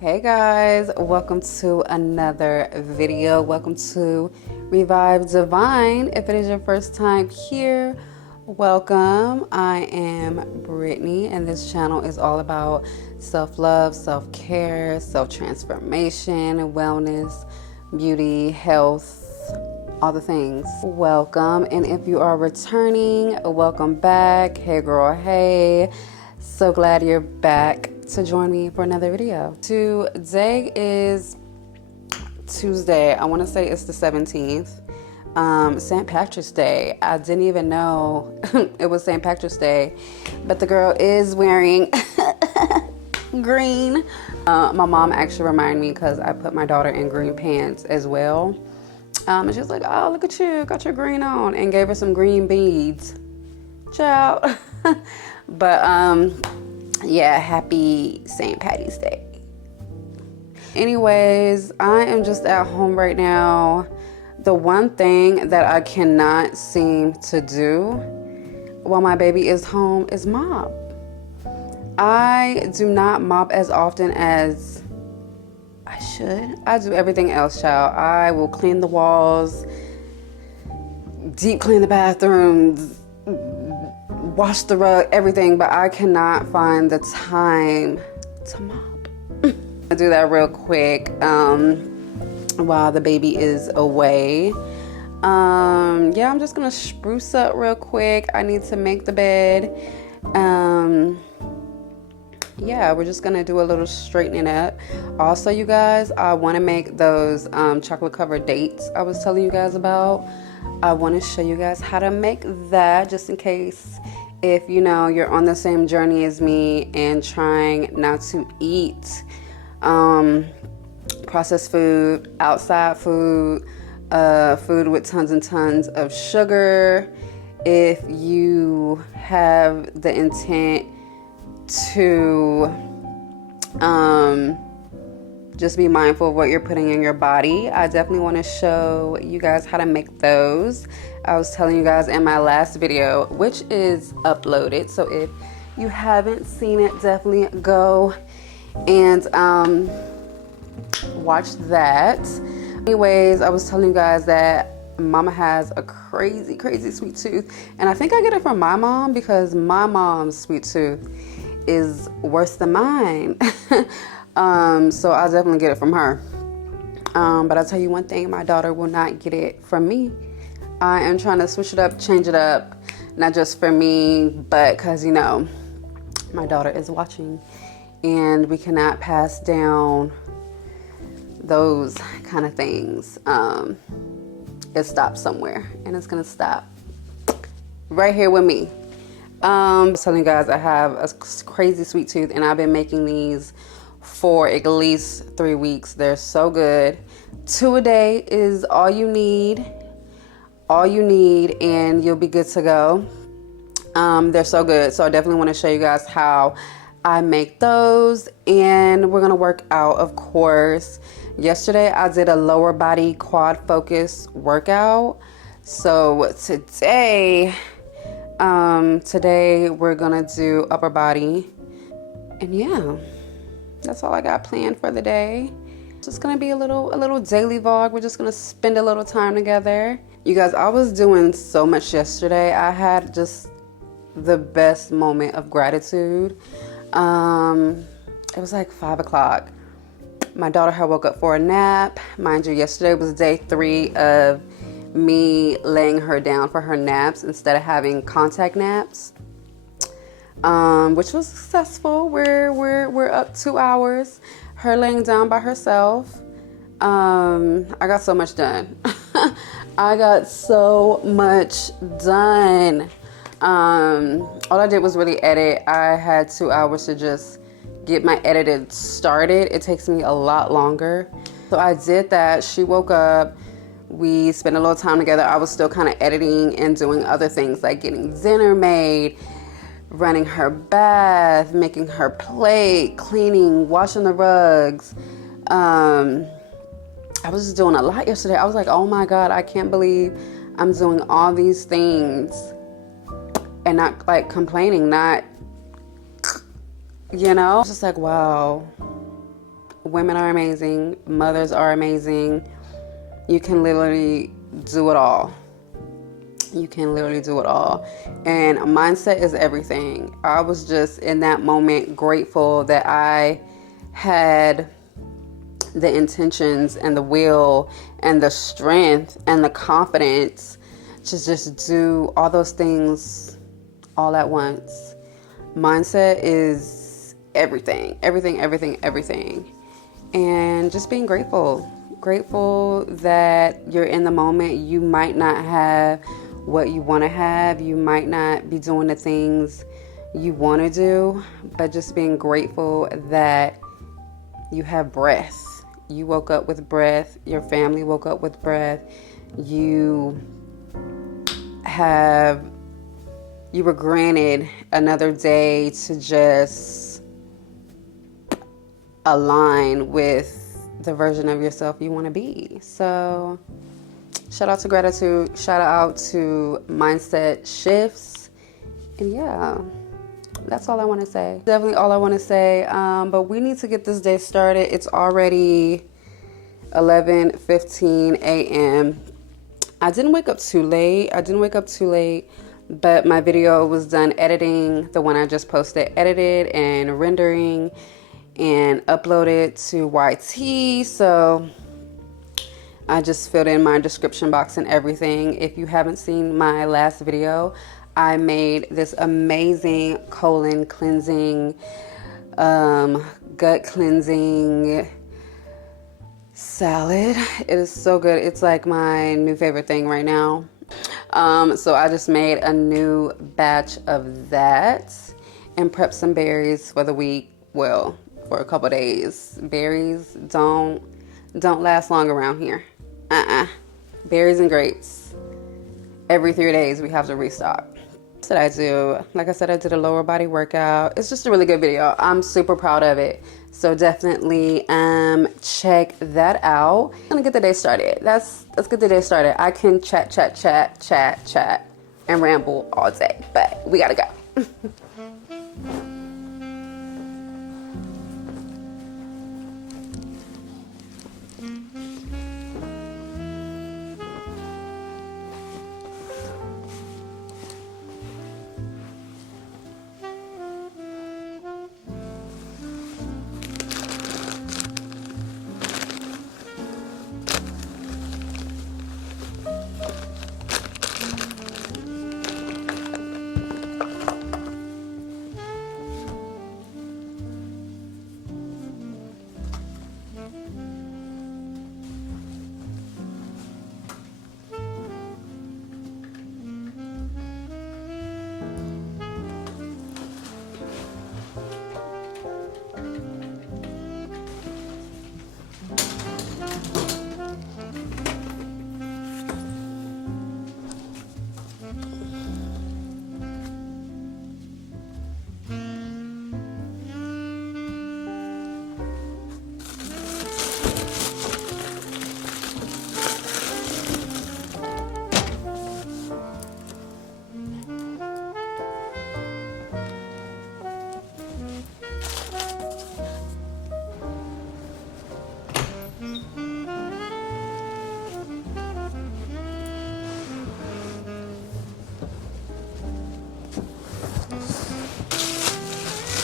Hey guys, welcome to another video. Welcome to Revive Divine. If it is your first time here, welcome. I am Brittany and this channel is all about self-love, self-care, self-transformation, wellness, beauty, health, all the things. Welcome. And if you are returning, welcome back. Hey girl, hey. So glad you're back to join me for another video. Today is Tuesday. I want to say it's the 17th. St. Patrick's Day. I didn't even know it was St. Patrick's Day, but the girl is wearing green. My mom actually reminded me because I put my daughter in green pants as well. And she was like, oh, look at you, got your green on, and gave her some green beads. Ciao. But yeah, happy St. Patty's Day. Anyways, I am just at home right now. The one thing that I cannot seem to do while my baby is home is mop. I do not mop as often as I should. I do everything else, child. I will clean the walls, deep clean the bathrooms, wash the rug, everything, but I cannot find the time to mop. I'll do that real quick while the baby is away. Yeah, I'm just gonna spruce up real quick. I need to make the bed. Yeah, we're just gonna do a little straightening up. Also, you guys, I want to make those chocolate covered dates I was telling you guys about. I want to show you guys how to make that, just in case if you know you're on the same journey as me and trying not to eat processed food, outside food, food with tons and tons of sugar. If you have the intent to just be mindful of what you're putting in your body, I definitely want to show you guys how to make those. I was telling you guys in my last video, which is uploaded, so if you haven't seen it, definitely go and watch that. Anyways, I was telling you guys that mama has a crazy sweet tooth, and I think I get it from my mom because my mom's sweet tooth is worse than mine. So I'll definitely get it from her. But I'll tell you one thing, my daughter will not get it from me. I am trying to switch it up, change it up, not just for me, but because, you know, my daughter is watching and we cannot pass down those kind of things. It stops somewhere, and it's gonna stop right here with me. I was telling you guys I have a crazy sweet tooth, and I've been making these for at least 3 weeks. They're so good. 2 a day is all you need, and you'll be good to go. They're so good, so I definitely want to show you guys how I make those, and we're gonna work out, of course. Yesterday I did a lower body quad focus workout, so today we're gonna do upper body, and yeah, that's all I got planned for the day. It's just gonna be a little daily vlog. We're just gonna spend a little time together. You guys, I was doing so much yesterday. I had just the best moment of gratitude. It was like 5 o'clock. My daughter had woke up for a nap. Mind you, yesterday was day 3 of me laying her down for her naps instead of having contact naps, which was successful. We're up 2 hours, her laying down by herself. I got so much done. I got so much done. All I did was really edit. I had 2 hours to just get my edited started. It takes me a lot longer, so I did that. She woke up, we spent a little time together. I was still kind of editing and doing other things like getting dinner made, running her bath, making her plate, cleaning, washing the rugs. I was just doing a lot yesterday. I was like, oh my God, I can't believe I'm doing all these things and not like complaining, not, you know, just like, wow, Women are amazing. Mothers are amazing. You can literally do it all. You can literally do it all. And mindset is everything. I was just in that moment grateful that I had the intentions and the will and the strength and the confidence to just do all those things all at once. Mindset is everything, everything, everything, everything. And just being grateful that you're in the moment. You might not have what you want to have. You might not be doing the things you want to do, but just being grateful that you have breath. You woke up with breath. Your family woke up with breath. You were granted another day to just align with the version of yourself you want to be. So shout out to gratitude, shout out to mindset shifts, and yeah, that's all I want to say. Definitely all I want to say. But we need to get this day started. It's already 11:15 a.m. I didn't wake up too late, but my video was done editing, the one I just posted, edited and rendering and uploaded to YT. So I just filled in my description box and everything. If you haven't seen my last video, I made this amazing colon cleansing, gut cleansing salad. It is so good. It's like my new favorite thing right now. So I just made a new batch of that and prepped some berries for the week. Well, for a couple days. Berries don't last long around here. Berries and grapes. Every 3 days we have to restock. That's what I do. Like I said, I did a lower body workout. It's just a really good video. I'm super proud of it. So definitely check that out. I'm gonna get the day started. Let's get the day started. I can chat and ramble all day, but we gotta go.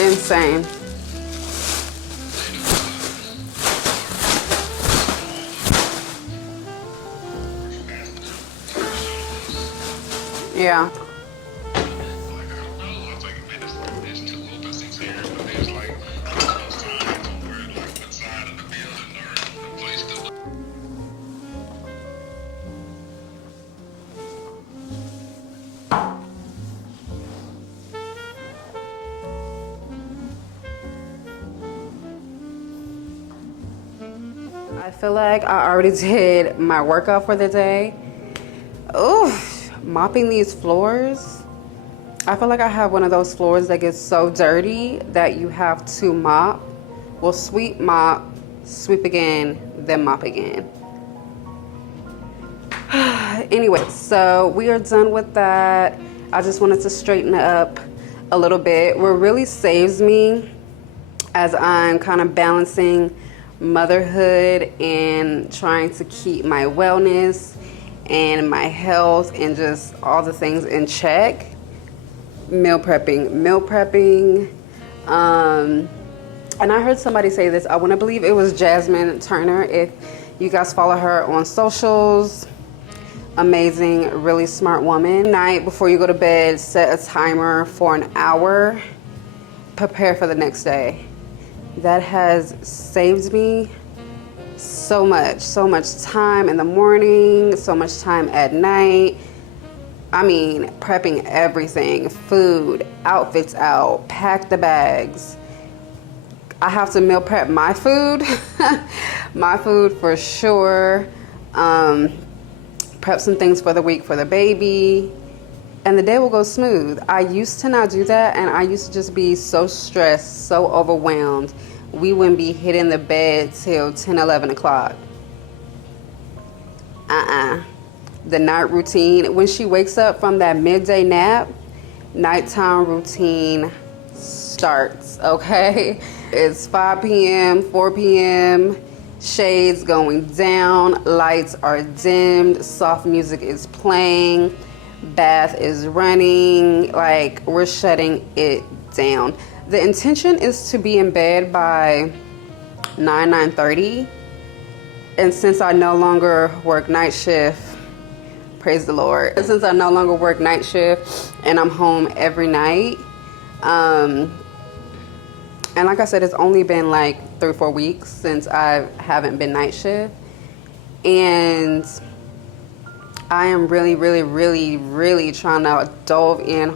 Insane. Yeah. I feel like I already did my workout for the day. Oof, mopping these floors. I feel like I have one of those floors that gets so dirty that you have to mop. Well, sweep, mop, sweep again, then mop again. Anyway, so we are done with that. I just wanted to straighten it up a little bit. What really saves me as I'm kind of balancing motherhood and trying to keep my wellness and my health and just all the things in check. Meal prepping. And I heard somebody say this, I want to believe it was Jasmine Turner. If you guys follow her on socials, amazing, really smart woman. Night before you go to bed, set a timer for an hour, prepare for the next day. That has saved me so much time in the morning, so much time at night. I mean, prepping everything, food, outfits out, pack the bags. I have to meal prep my food, my food for sure. Prep some things for the week for the baby, and the day will go smooth. I used to not do that, and I used to just be so stressed, so overwhelmed. We wouldn't be hitting the bed till 10, 11 o'clock. The night routine, when she wakes up from that midday nap, nighttime routine starts, okay? It's 5 p.m., 4 p.m., shades going down, lights are dimmed, soft music is playing, bath is running, like we're shutting it down. The intention is to be in bed by 9:30. And since I no longer work night shift, praise the Lord. Since I no longer work night shift and I'm home every night, and like I said, it's only been like 3 or 4 weeks since I haven't been night shift. And I am really trying to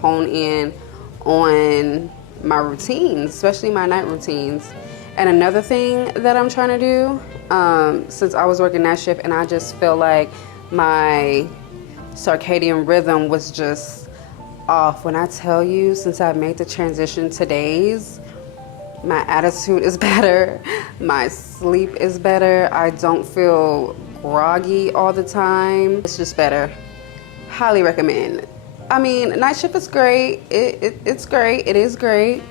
hone in on my routines, especially my night routines. And another thing that I'm trying to do, since I was working night shift and I just feel like my circadian rhythm was just off. When I tell you, since I've made the transition to days, my attitude is better, my sleep is better, I don't feel groggy all the time. It's just better. Highly recommend. I mean, night shift is great. It's great. It is great.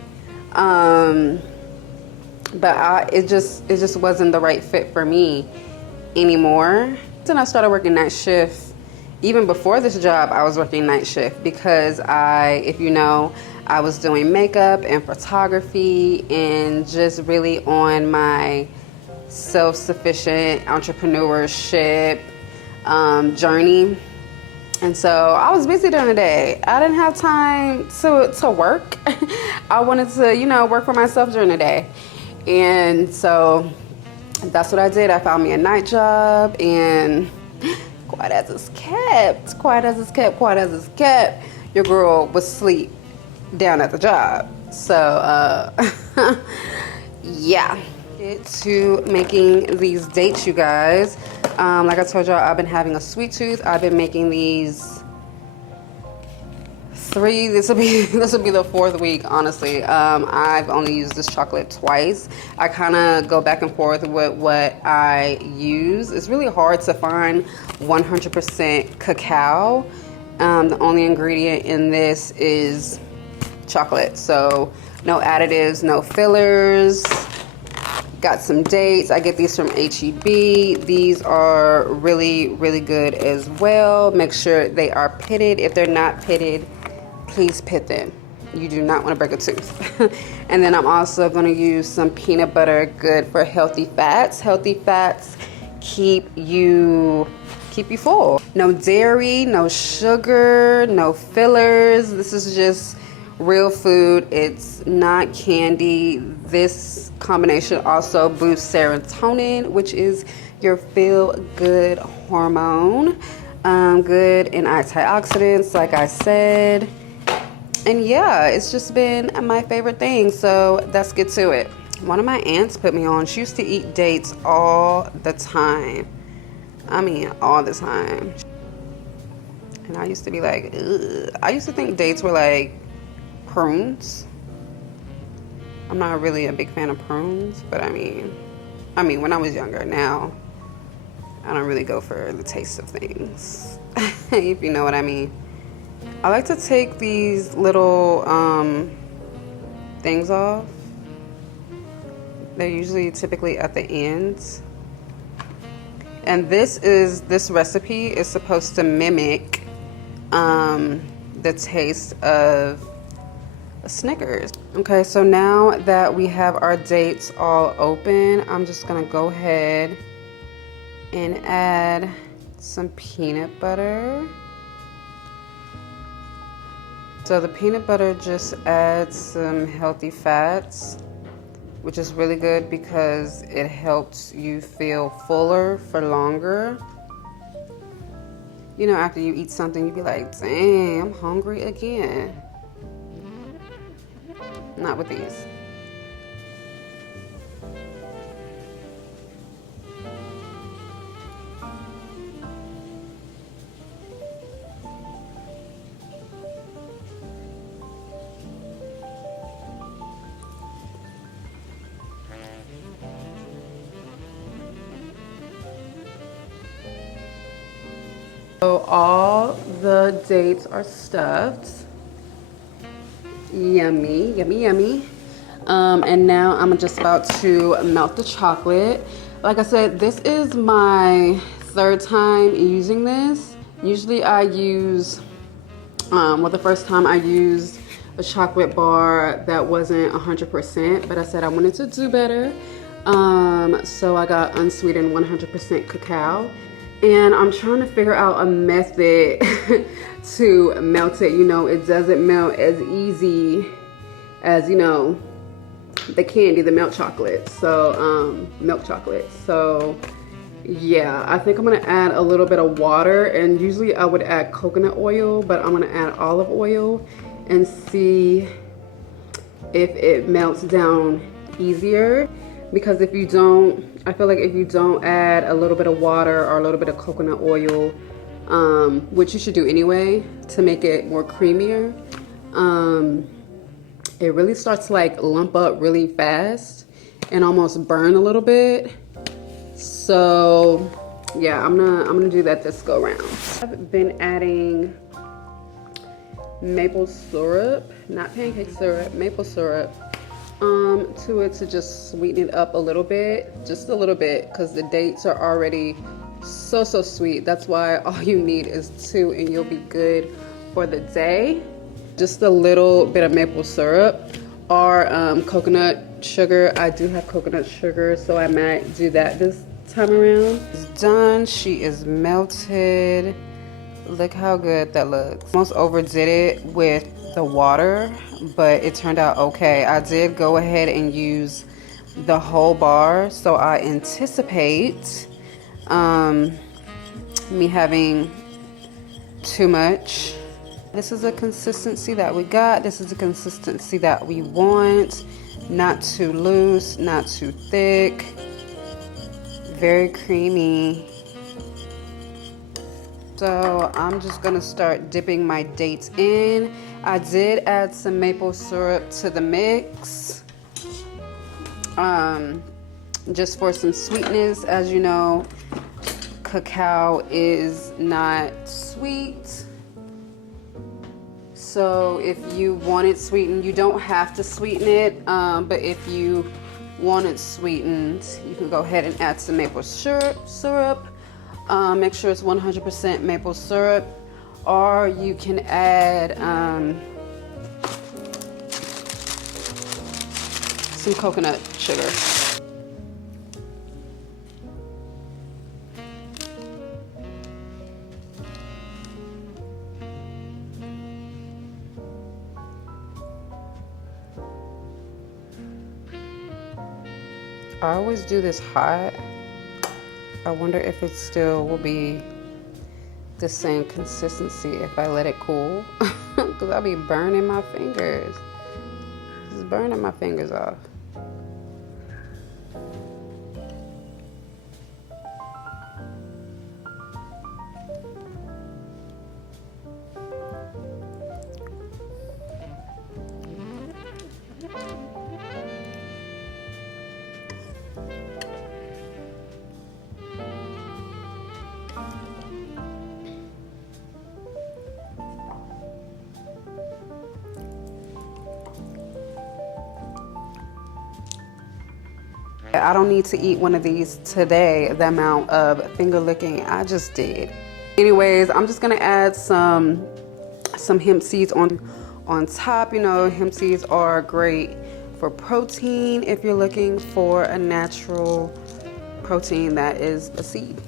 But it just wasn't the right fit for me anymore. Then I started working night shift. Even before this job, I was working night shift because if you know, I was doing makeup and photography and just really on my self-sufficient entrepreneurship journey. And so I was busy during the day. I didn't have time to work. I wanted to, work for myself during the day. And so that's what I did. I found me a night job, and quiet as it's kept, your girl was asleep down at the job. So, yeah. To making these dates, you guys. Like I told y'all, I've been having a sweet tooth. I've been making these 3. This will be the 4th week, honestly. I've only used this chocolate twice. I kind of go back and forth with what I use. It's really hard to find 100% cacao. The only ingredient in this is chocolate. So no additives, no fillers. Got some dates. I get these from H-E-B. These are really good as well. Make sure they are pitted. If they're not pitted, please pit them. You do not want to break a tooth. And then I'm also going to use some peanut butter, good for healthy fats. Healthy fats keep you full. No dairy, no sugar, no fillers. This is just real food. It's not candy. This combination also boosts serotonin, which is your feel-good hormone. Good in antioxidants, like I said. And yeah, it's just been my favorite thing. So let's get to it. One of my aunts put me on. She used to eat dates all the time. I mean, all the time. And I used to be like, ugh. I used to think dates were like prunes. I'm not really a big fan of prunes, but I mean when I was younger. Now I don't really go for the taste of things. If you know what I mean. I like to take these little things off, They're usually typically at the ends. And this recipe is supposed to mimic the taste of a Snickers. Okay, so now that we have our dates all open, I'm just gonna go ahead and add some peanut butter. So the peanut butter just adds some healthy fats, which is really good because it helps you feel fuller for longer. You know, after you eat something, you be like, dang, I'm hungry again. Not with these. So all the dates are stuffed. Yummy, yummy, yummy. And now I'm just about to melt the chocolate. Like I said, this is my third time using this. Usually I use, well, the first time I used a chocolate bar that wasn't 100%, but I said I wanted to do better. So I got unsweetened 100% cacao. And I'm trying to figure out a method to melt it. You know, it doesn't melt as easy as, you know, the candy, the milk chocolate. So, milk chocolate. So, yeah, I think I'm gonna add a little bit of water. And usually I would add coconut oil, but I'm gonna add olive oil and see if it melts down easier. Because if you don't, I feel like if you don't add a little bit of water or a little bit of coconut oil, which you should do anyway to make it more creamier, it really starts to like lump up really fast and almost burn a little bit. So yeah, I'm gonna do that this go round. I've been adding maple syrup, not pancake syrup, maple syrup, to it to just sweeten it up a little bit, just a little bit, because the dates are already so sweet. That's why all you need is 2 and you'll be good for the day. Just a little bit of maple syrup or coconut sugar. I do have coconut sugar, so I might do that this time around. It's done. She is melted. Look how good that looks. Almost overdid it with the water, but it turned out okay. I did go ahead and use the whole bar, so I anticipate me having too much. This is a consistency that we got. This is a consistency that we want. Not too loose, not too thick. Very creamy. So I'm just gonna start dipping my dates in. I did add some maple syrup to the mix, just for some sweetness. As you know, cacao is not sweet. So if you want it sweetened, you don't have to sweeten it, but if you want it sweetened, you can go ahead and add some maple syrup. Make sure it's 100% maple syrup, or you can add some coconut sugar. I always do this hot. I wonder if it still will be the same consistency if I let it cool. Because I'll be burning my fingers. Just burning my fingers off. I don't need to eat one of these today, the amount of finger licking I just did. Anyways, I'm just gonna add some hemp seeds on top. You know, hemp seeds are great for protein if you're looking for a natural protein that is a seed.